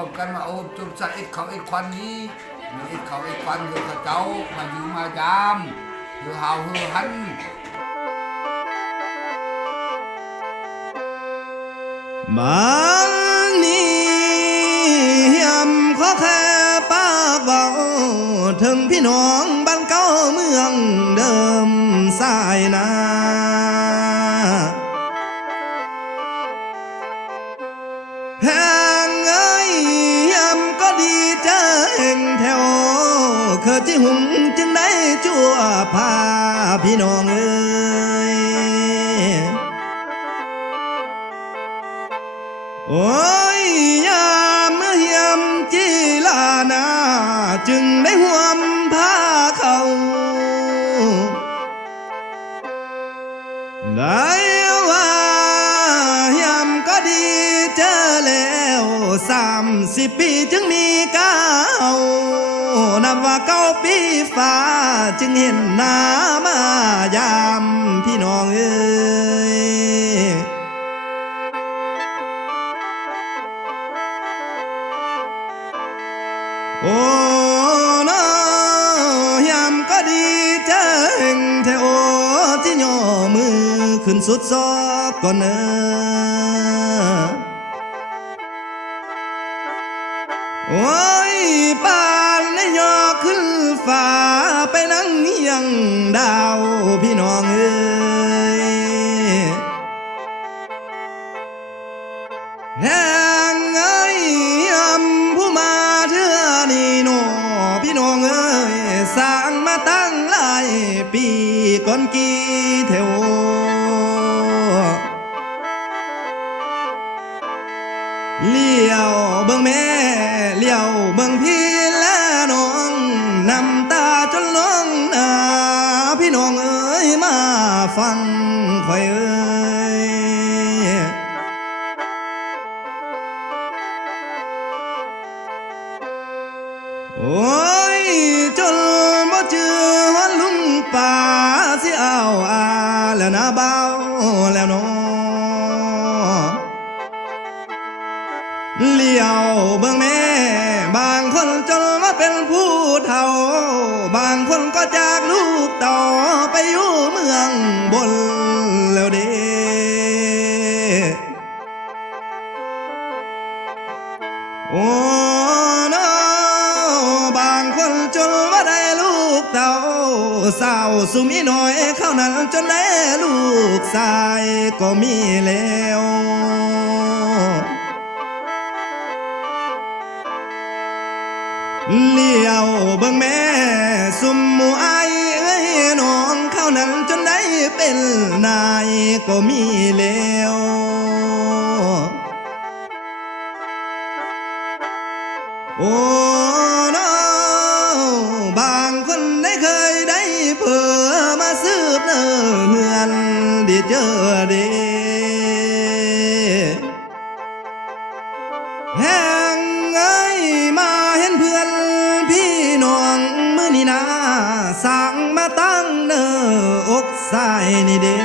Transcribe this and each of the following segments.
พบกันมาโอบจุดใส่เขาไอ้ควันนี้มีเขาไอ้ควันคือเขาเจ้ามาอยู่มายามคือเฮาคือหันบ้านนี้ยำขอแค่ปากเบาถึงพี่น้องบ้านเก่าเมืองเดิมสายนาแพงเอ้ยยำก็ดีเจ้าเองแถวเคยที่หุงจึงได้จั่วพาพี่น้องเอ้ยโอ้ยยามเมื่อเหียมจีลานาจึงได้ห่วมพาเขาได้ว่ายามก็ดีเจอแล้ว30 ปีจึงมีก้าวนับว่า9 ปีฟ้าจึงเห็นหน้ามายามพี่น้องเอ้ยโอ้น้อยามก็ดีเจังแท้โอ้ที่ย่อมือขึ้นสุดซอกก่อนเนอโอ้ยปานในย่อขึ้นฟ้าไปนั่งยังดาวพี่น้องเอ้ยแห้งเอ้ยผู้มาเถื่อนี่โนพี่น้องเอ้ยสร้างมาตั้งหลายปีก่อนกี่เทวเลี้ยวเบิ่งแม่เลี้ยวเบิ่งพี่และน้องน้ำตาจนล้นหน้าพี่น้องเอ้ยมาฟังคอยเอ้ยโอ้ยจนบ่เจอวันลุงป่าสิเอาแล้วนะเบาแล้วน้อเลี้ยวเบิ่งแม่บางคนจนมาเป็นผู้เฒ่าบางคนก็จากลูกต่อไปอยู่เมืองบนแล้วเด้โอ้น้อบางคนจนว่าได้ลูกเต่าสาวสุมีน้อยเข้านั้นจนได้ลูกชายก็มีแล้วเลี้ยวเบิ่งแม่สุมหมู่ไอ้เอ้ยน้องเข้านั้นจนได้เป็นนายก็มีแล้วโอ้น้บางคนได้เคยได้เผื่อมาสืบเนื้อเฮือนดีเจอเดแห้งเอ้ยมาเห็นเพื่อนพี่น้องมื้อนี้นะสั่งมาตั้งเนื้ออกใส่นี่เด้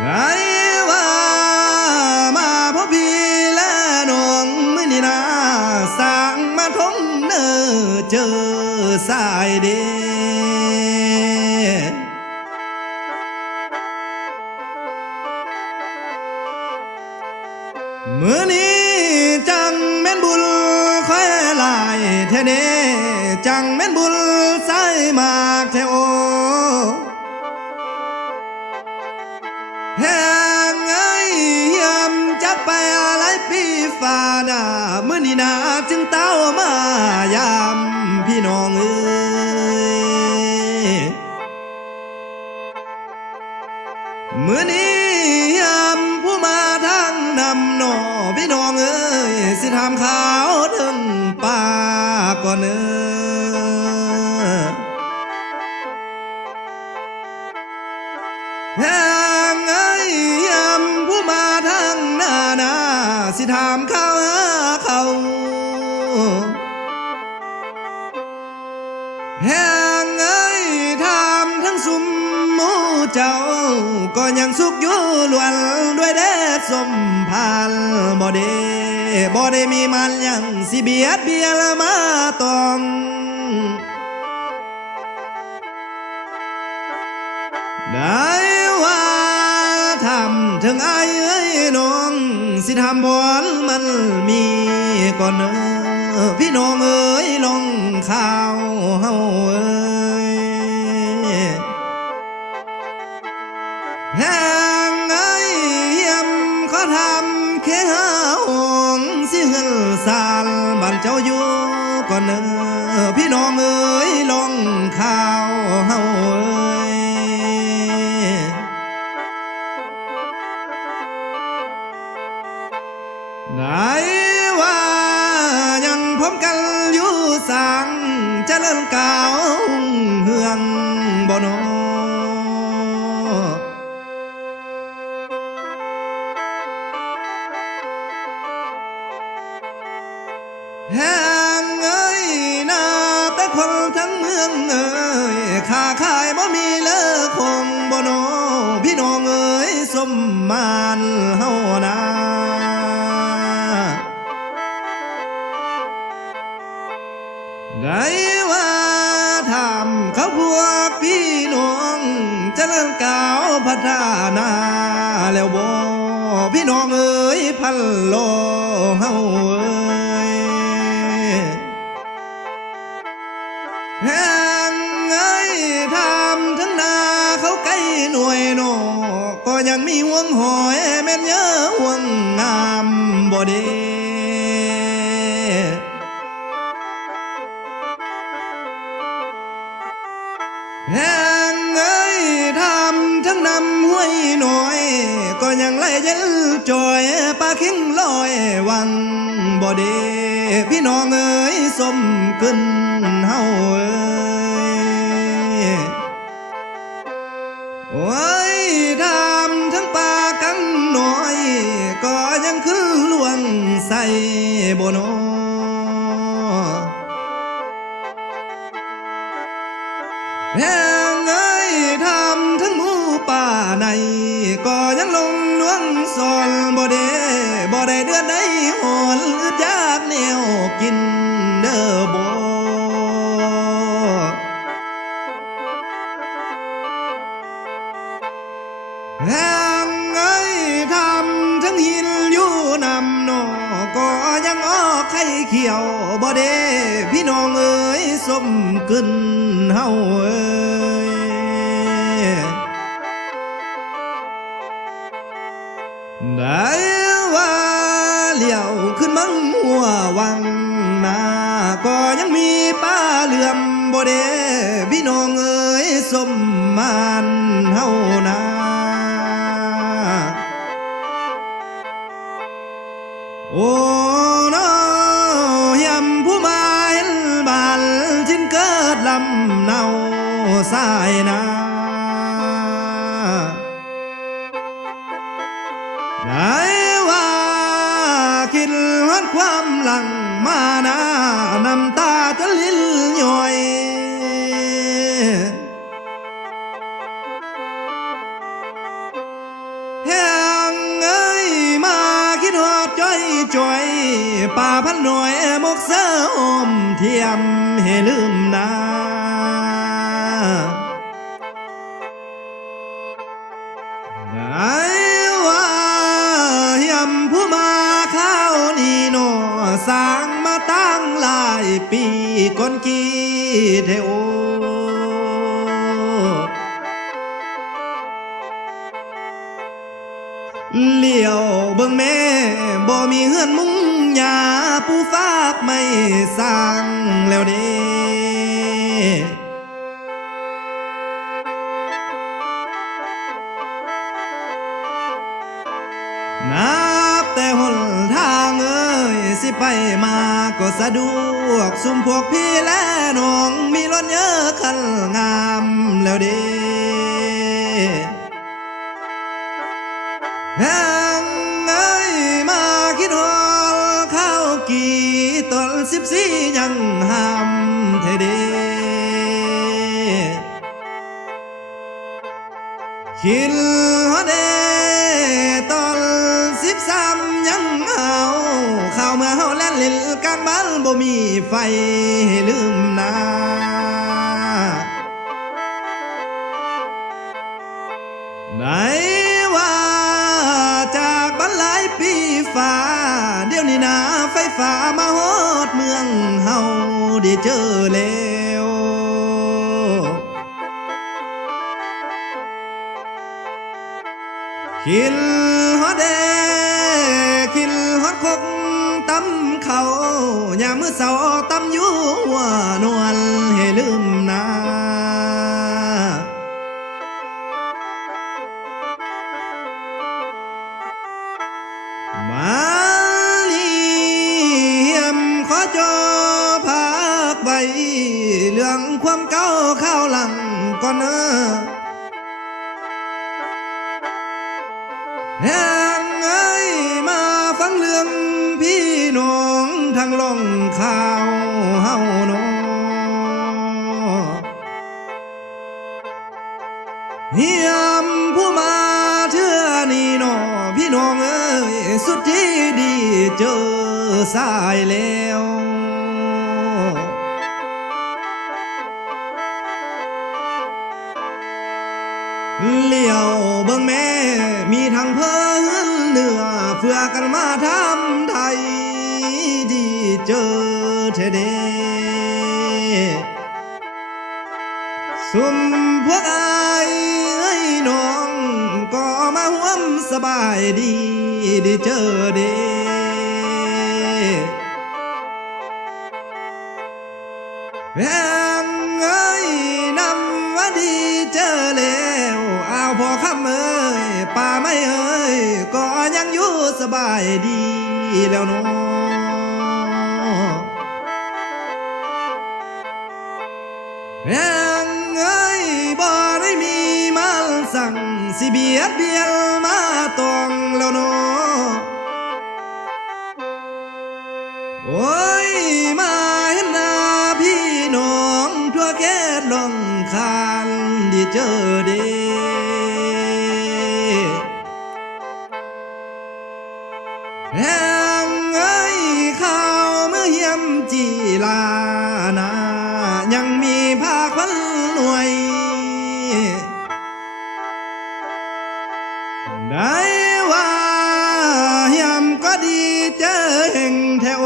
ไงว่ามาพบพี่และน้องมื้อนี้นะสั่งมาทงเนื้อเจอสายเด้มื้อนี้จังแม่นบุญค่อยหลายแท้เด้จังแม่นบุญใส่มากแท้โอแห้งเอ้ยยำจักไปอะไรปีฟ้าหน้ามื้อนี้นาจึงเต้ามายามพี่น้องเอ้ยมื้อนี้ยำผู้มาทางนำหนอพี่น้องเอ้ยสิถามข่าวถึงป่าก่อนเอ้ยแห้งเอ้ยยำผู้มาทางหน้านาสิถามข่าวหาเขาแห้งเอ้ยถามทั้งสุมหมู่เจ้าก็ยังสุขอยู่ล้วนด้วยเดช สมผ่านบ่ได้มีมันยังสิเบียดเบียนมาต้องได้ว่าทำถึงไอ้เอ้ยน้องสิทำบอนมันมีก่อนเนอพี่น้องเอ้ยลองข่าวเฮาเอ้ยแห้งไอ้เยี่ยมเขาทำแค่หาห้องสิเฮือนสารบ้านเจ้าอยู่ก่อนเนอพี่น้องเอ้ยลองข่าวเฮาเอ้ยไหนว่ายังพบกันอยู่สั่งเจริญก่าวเฮืองบ่โนแห้งเอ้ยนาแต่คนทั้งเมืองเอ้ยค้าขายบ่มีเลิกคงบ่โนพี่น้องเอ้ยสมมานเฮานาได้ว่าทำเขาพวกพี่น้องเจริญก้าวพัฒนาแล้วบ่พี่น้องเอ้ยพันโลเฮาเอ้ยแห้งเอ้ยทำทั้งนาเขาใกล้หน่วยโนก็ยังมีห่วงหอยแม่นเยอะห่วงงามบ่เดแห้งเอ้ยทำทั้งนำห้วยหน่อยก็ยังไล่เย็นจอยปลาคิงลอยวันบ่เดพี่น้องเอ้ยสมขึ้นเฮาเอ้ยโอ้ยทำทั้งปลากังหน่อยก็ยังขึ้นลวงใส่บ่โนแห้งเอ้ยทำทั้งหมูป่าในก็ยังลงนวงสอนบ่ได้เดือนใดหอนอึดยากแนวกินเด้อบ่แห้งเอ้ยทำทั้งหินอยู่นำโนก็ยังออกไข่เขียวบ่เด้พี่น้องเอ้ยสมขึ้นเฮาเอ้ยได้ว่าเลี้ยวขึ้นมังหัววังนาก็ยังมีป้าเหลื่อมบ่เด้พี่น้องเอ้ยสมมานเฮานาโอ้น้อยำผู้มาเห็นบานชิ้นเกิดลำเนาสายนาได้ว่าคิดหันความหลังมานาน้ำตาจะลิ้นย่อยแห้งเอ้ยมาคิดหอดจ้อยป่าพันหน่วยมกเสื้ออมเทียมให้ลืมนาได้ว่ายำผู้มาข้าวนี่โนสร้างมาตั้งหลายปีก่อนกี่เทโอเลี้ยวเบิ่งแม่บ่มีเฮือนมุงหญ้าผู้ฝากไม่สร้างแล้วเด้นับแต่หนทางเอ้ยสิไปมาก็สะดวกซุ่มพวกพี่และน้องมีรถเยอะคันงามแล้วเด้แห้งเอ้ยมาคิดหอข้าวกี่ตอน14ยังห้ามเทเดคิดฮอดเดตอน นเล่นกลางบ้านบ่มีไฟให้ลืมหน้าไหนว่าจากบ้านหลายปีฝ่าเดี๋ยวนี้นาไฟฟ้ามาฮอดเมืองเฮาได้เจอแล้วคินฮอดแดคินฮอดคกตำเขายามมื้อเช้าตำอยู่หัวนวลให้ลืมหน้ามานี่เฮียมขอจอภาคใบเรื่องความเก่าข้าวหลังก่อนเนอแห่งเอ้ยมาฟังเรื่องพี่น้องทางล่องข่าวเฮาโนเฮียมผู้มาเทื่อนี้นอพี่น้องเอ้ยสุดที่ดีเจอสายแล้วเลี้ยวเบิ่งแม่มีทางเพิ่นเหนือเพื่อกันมาทำไทยดีเจอเทเดสุมพวกอายเอ้ยน้องก็มาห่วมสบายดีได้เจอเดแพงเอ้ยนำว่าดีเจอแล้วเอาพอคำเอ้ยป่าไม่เอ้ยก็ยังอยู่สบายดีแล้วน้องแพงเอ้ยบ่ได้มีมาสั่งสิเบียดเบียนมาตองแล้วน้องโอ้ยมาเห็นหน้าพี่น้องทั่วแค่ลองคานดีเจอเดแห่งเอ้ยข่าวเมื่อเยี่ยมจีลานายังมีภาควันหน่วยได้ว่าเยี่ยมก็ดีเจอแห่งแถว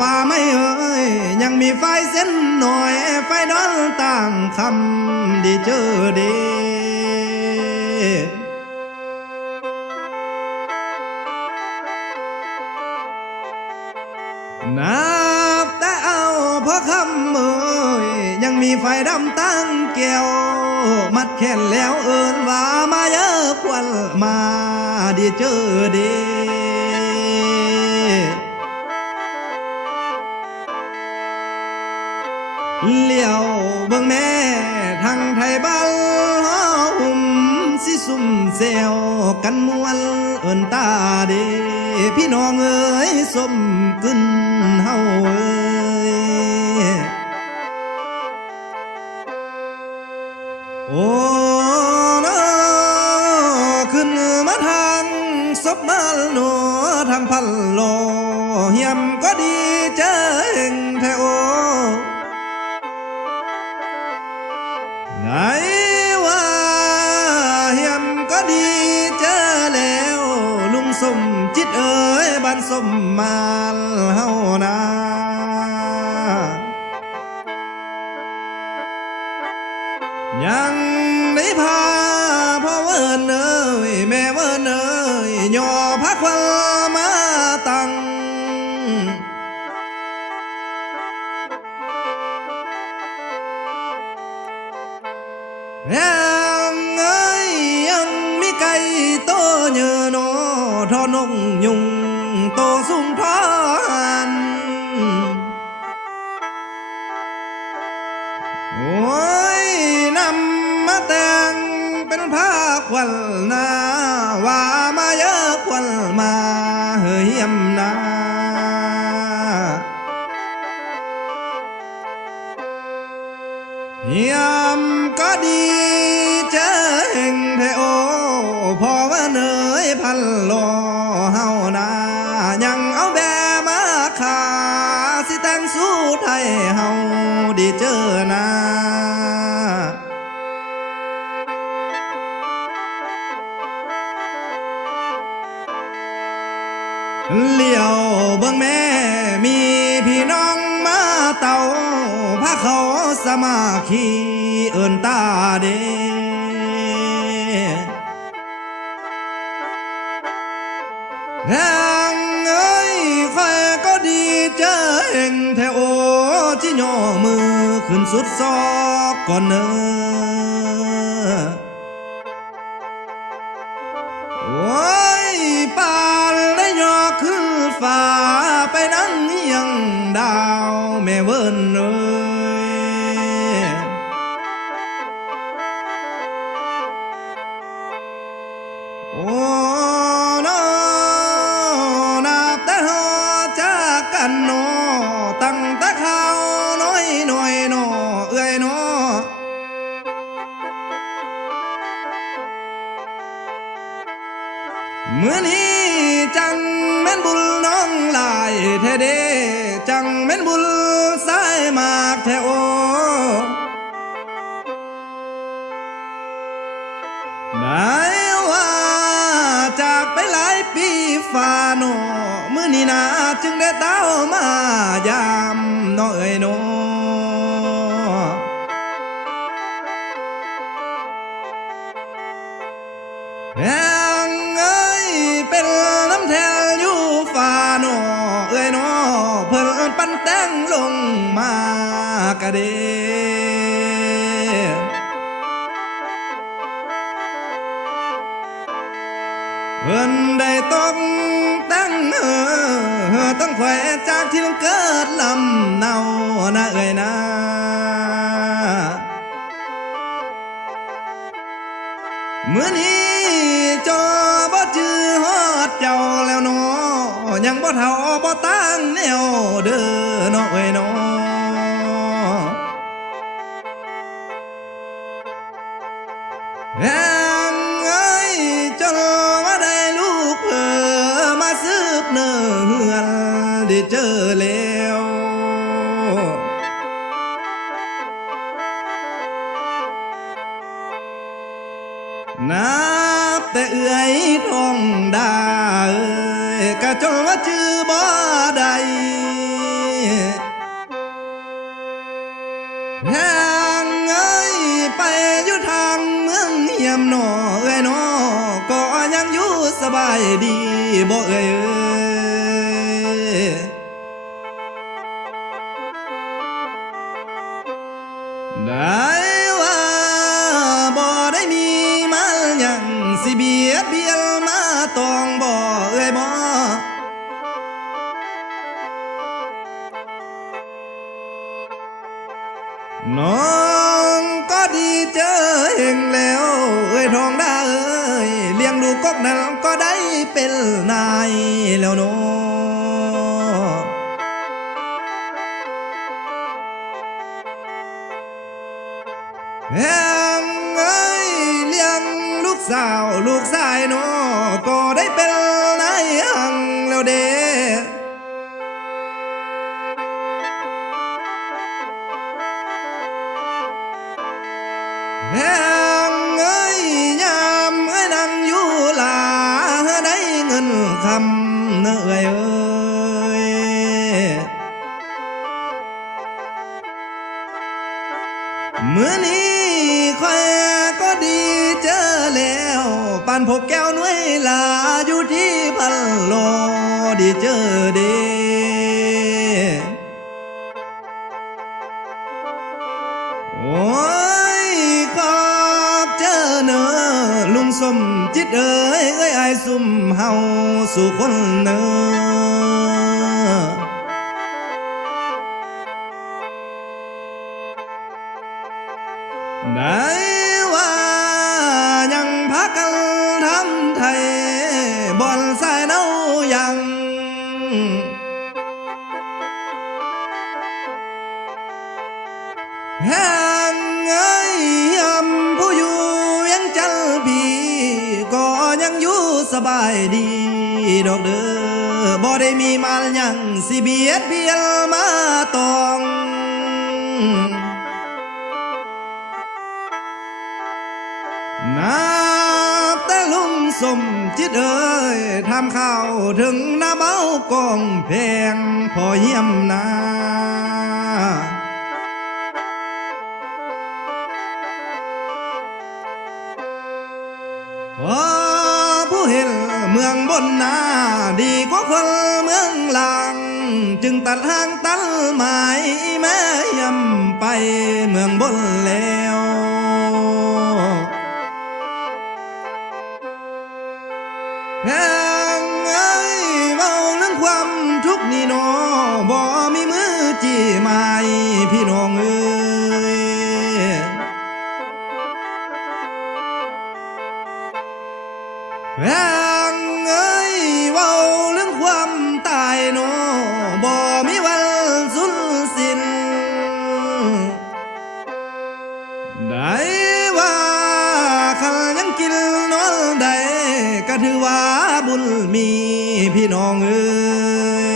ป่าไม่เอ้ยยังมีไฟเส้นหน่อยไฟนอนต่างคำดีเจอเดนับแต่เอาพอคำเอ้ยยังมีไฟดำตั้งแก้วมัดแขนแล้วเอินว่ามาเยอะควันมาดีเจอเดเลี้ยวเบิ่งแม่ทางไทยบ้านหุ่มสิซุ่มเซวกันมวนเอินตาเดพี่น้องเอ้ยสมกึนเฮาเอ้ยโอ้น้อขึ้นมาทางศพมาโนทางพันโลเฮียมก็ดีเจอเองแท้โอไหนว่าเฮียมก็ดีเจอแล้วลุงสมจิตเอ๋ยบ้านสมมาเฮานายังได้พาพ่อเวิร์นเอ๋ยแม่เวิร์นเอ๋ยย่อพักควันมาตั้งแห่งเอ้ยยังมีไก่โตเยอะโนทอนงยุงโตสูงทอนโอ้ยนำมาแต่งเป็นผ้าควันนาว่ามาเยอะควันมาเฮียมนาเฮียมก็ดีเจอเฮงเทโอพอว่าเนยพันโลเฮานายังเอาแบมา ได้เจอหน้าเลี้ยวเบิ่งแม่มีพี่น้องมาเต่าพาเขาสามัคคีเอิ้นตาเด้แหงเอ้ยค่อยก็ดีเจอเองแท้โอจิโยมือขึ้นสุดซอกก่อนเนอโอ้ยปานได้ยอขึ้นฟ้าไปนั่งยังดาวแม่เวิร์นเอ้ยโอ้กันโนตั้งแต่ข้าวน้อยหน่อยโนเอ้ยโนเมื่อนี้จังแม่นบุญน้องลายแท้เดจังแม่นบุญสายมากแท้โอได้ว่าจากไปหลายปีฝ่าโนมื้อนี้นาจึงได้เต้ามายามน้อเอ้ยโนแหงเอ้ยเป็นน้ำแทนอยู่ฝ่าโนเอ้ยโนเพิ่นปั้นแต่งลงมากะเดเพิ่นได้ต้องแต่งต้องแขวจากที่ต้องเกิดลำเนานะเอ้ยนะเมื่อนี้จอบ่จือฮอดเจ้าแล้วเนาะยังบ่เฒ่าบ่ตั้งแนวเด้อเนาะเอ้ยเนาะแหงเอ้ยจนว่าได้ลูกเพิ่นมาสืบเนื้อเฮือนได้เจอแล้วนับแต่เอื้อยทองดาเอ้ยกะจนว่าชื่อบ่ได้แหงเอ้ยไปอยู่ทางเมืองเยี่ยมหนอเอ้ยหนอก็ยังอยู่สบายดีบ่เอ้ยได้ว่าบ่ได้มีมาหยังสิเบียดเบียนมาตองบ่เอ้ยบ่น้องก็ดีเจอเองแล้วเอ้ยทองดาเอ้ยเลี้ยงลูกกกนั้นก็ได้เป็นนายแล้วเนาะแหงเอ้ยเลี้ยงลูกสาวลูกชายเนาะก็ได้เป็นนายหังแล้วเด้แหงเอ้ยยามเอ้ยนั่งอยู่ลาได้เงินคำเนยเอ้ยเมื่อนี้ค่อยก็ดีเจอแล้วปานพบแก้วน้วยลาอยู่ที่พันโลดีเจอเด้โอ้ยขอบเจอเนอลุงสมจิตเอ้ยเอ้ยไอซุ่มเฮาสู่คนเนอได้ว่ายังพักกันทำไทยบอนสายเนายังแห้งเอ้ยยำผู้อยู่ยังจันพีก็ยังอยู่สบายดีดอกเด้อบ่ได้มีมาหยังสิเบียดเบียนมาตอง นับแต่ลุงสมจิตเอ่ยทำข้าวถึงน้าเบ้ากองแพงพอเยี่ยมนาพอผู้เห็นเมืองบนนาดีกว่าคนเมืองหลังจึงตัดหางตัดหมายแม่ยำไปเมืองบนแล้วแพงเอ้ยเบาเรื่องความทุกข์นี่หนอบ่มีมือจี้ไม้พี่น้องเอ้ยแพงเอ้ยเบาเรื่องความตายหนอบ่มีวันสุดสิ้นได้ว่าคันยังกินนอนได้ก็ถือว่าบุญมีพี่น้องเอ้ย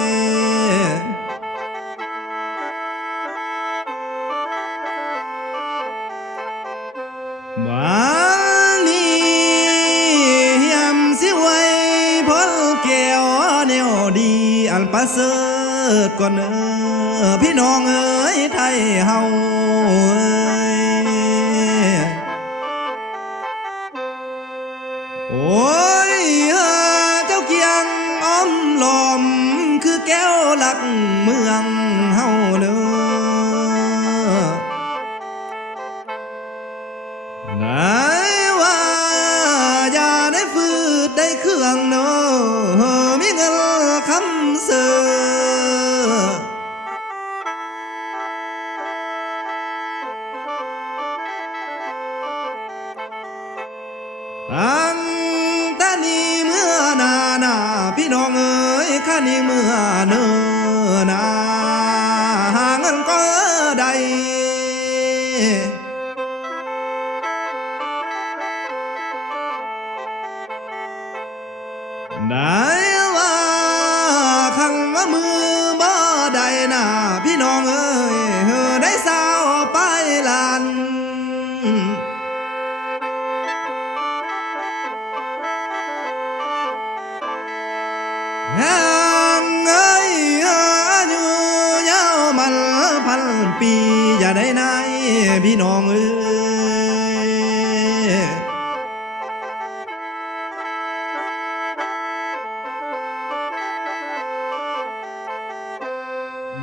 วันนี้ยำสิไว้พ้นแก้วแนวดีอันประเสริฐก่อนพี่น้องเอ้ยไทยเฮาโอ้ยเจ้าเกียงอ้อมล้อมคือแก้วหลักเมืองเฮาเด้อไหนว่าอย่าได้ฟืดได้เครื่องเนอมีเงินคำเสือตั้งแต่นี้เมื่อนาพี่น้องเอ๋ยข้านี้เมื่อเนิ่นนาหาเงินก็ได้ได้ว่าขังว่ามือบ่ได้น่ะพี่น้องเอ๋ยได้สาวไปลานแห่งเอ้ยอายุยาวมันพันปีอย่าได้นายพี่น้องเอ้ย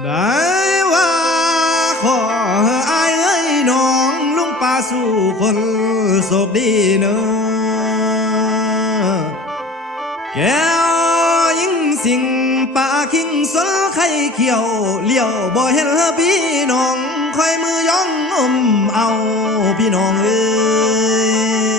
ได้ว่าขออายเอ้ยน้องลุงป่าสู่คนโศกดีเนอแก้วยิ่งสิ่งป่าคิงสนไข่เขียวเลี้ยวบ่เห็นพี่น้องคอยมือย่องอมเอาพี่น้องเอ้ย